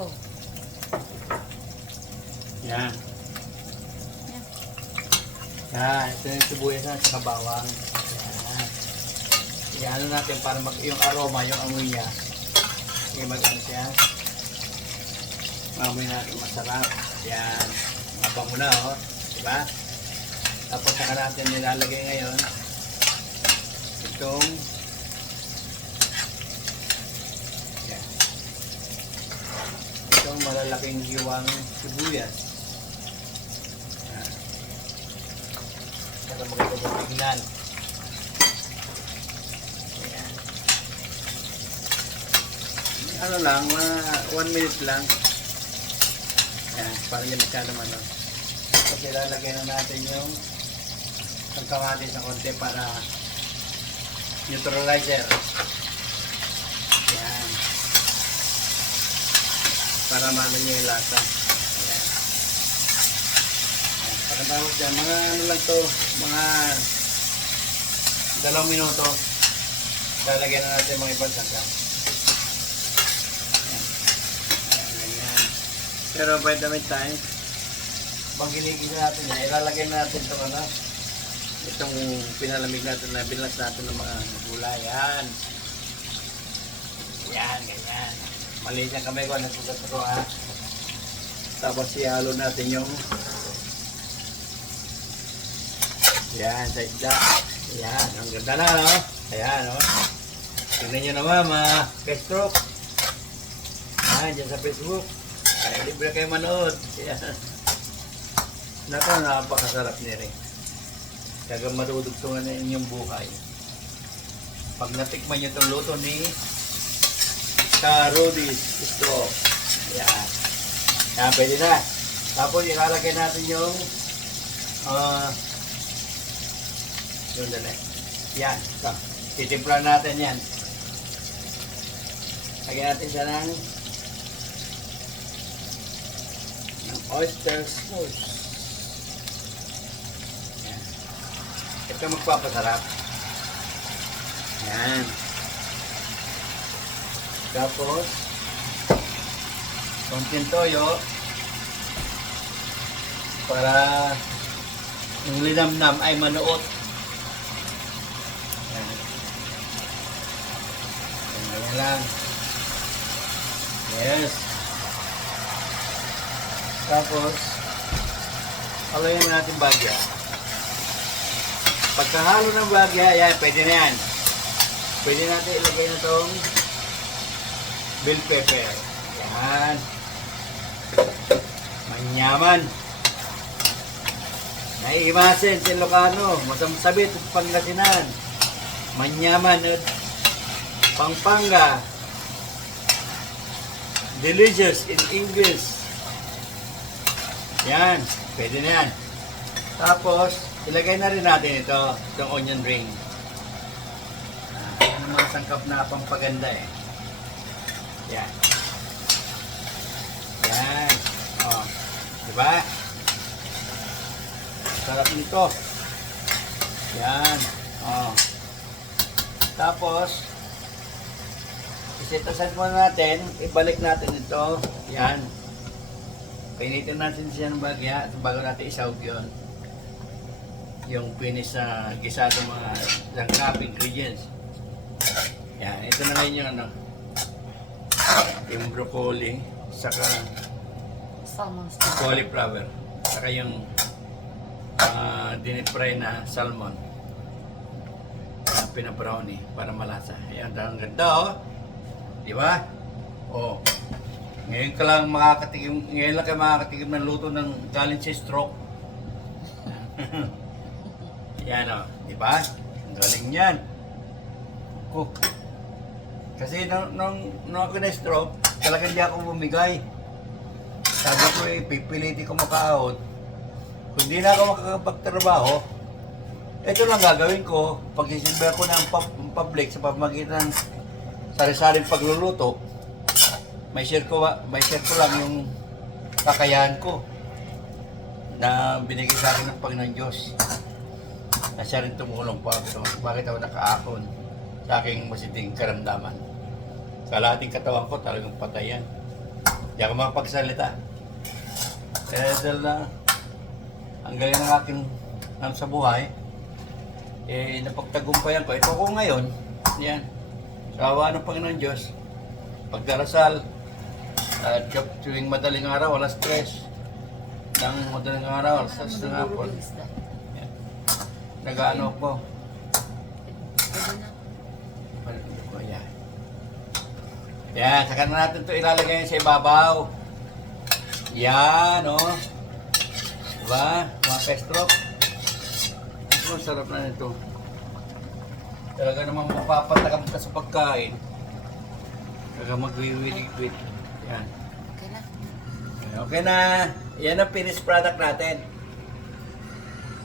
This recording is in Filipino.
Go. Yan. Yan. Yan. Ito yung sibuyas na sa bawang. Yan. Iano natin para yung aroma, yung amoy niya. Okay, mag-ano siya. Mamoy natin masarap. Yan. Mabang mo na, oh. Diba? Tapos saka natin nilalagay ngayon itong yan. Itong malalaking hiwang sibuyas. Yan. Para maganda tingnan. Yan. Ano lang, 1 minute lang. Yan, para hindi masyado ano. Tapos ilalagay na natin yung kamatis ng konti para neutralizer. Yan. Para maano nyo yung lasa. Yan. Yan. Pagkatapos yan, mga ano lang to, mga 2 minuto. Lalagyan na natin mga ibang sangkap. Yan. Yan. Pero by the meantime, pag giligisa natin yan, ilalagay natin itong ano, itong pinalamig natin na binas natin ng mga gulay. Yan. Yan, ganyan. Maliit ang kamay ko, nagsugat-sugat ha. Tapos ihalo natin yung yan, sa isda. Yan, ang ganda na, no? Ayan, no? Tignan nyo naman, mga ka-stroke. Yan, dyan sa Facebook. Ay, libre kayo manood. Yan. Naku, napakasarap niya rin. Kaya madudugtungan na inyong buhay. Pag natikman nyo itong luto ni Rudy's Stove. Yan. Yan, pwede na. Tapos ilalagay natin yung yung dali. Yan. So, titimplan natin yan. Lagyan natin siya ng oyster sauce. Yan. Ito magpapasarap. Yan. Tapos, konting toyo para yung linamnam ay manuot. Yan. Yan lang. Yes. Tapos, haloyin natin bagya. Pagkahalo ng bagya, yan, pwede na yan. Pwede natin ilagay na itong bell pepper. Yan. Manyaman. Naiimasin si Ilocano. Masamsabit at Pangasinan. Manyaman at Pampanga. Delicious in English. Yan. Pwede na yan. Tapos, ilagay na rin natin ito. Itong onion ring. Yan ang mga sangkap na pampaganda eh. Yan. Yan. O. Diba? Sarap nito. Yan. O. Tapos, iset-aside muna natin. Ibalik natin ito. Yan. Painitin natin siya ng bagya bago natin isawag yun. Yung finish na gisadong mga sangkap ingredients. Yan. Ito na ngayon yung ano. Yung broccoli, saka Salmon steak. cauliflower, saka yung dinip-fry na salmon na pinabrownie para malasa. Ayan, ang ganda oh. Di ba? Oh. Ngayon ka lang makakatikim, ngayon lang kayo makakatikim ng luto ng galing sa stroke. Yan oh. Di ba? Ang galing yan. Oh. Kasi nung ako na-stroke, talagang di ako bumigay. Sabi ko pipilitin ko makaahon. Kung di na ako makakapagtrabaho, ito lang gagawin ko. Pag-isimba ko ng public sa pamagitan ng sari-saring pagluluto, may share ko lang yung kakayahan ko na binigay sa akin ng Panginoon Diyos. Na siya rin tumulong pa ako. Bakit ako nakaahon sa aking masinding karamdaman. Sa lahating katawan ko talagang patayan. Hindi ako makapagsalita. Eh, dahil na ang galing ng aking ano sa buhay, eh, napagtagumpayan ko. Ito ko ngayon, yan. Sa awa ng Panginoon Diyos, pagdarasal, at tuwing madaling araw, alas 3. Nang madaling araw, alas 3 ng hapon. Yan. Nag-ano ko. Pwede na. Yan. Yan, saka na natin ito ilalagay sa ibabaw. Yan, oh. Diba? Mga pestrop. Ito, sarap na nito. Talaga namang mapapatakam ka sa pagkain. Talaga magwiwiligwit. Yan. Okay na. Okay na. Yan ang finished product natin.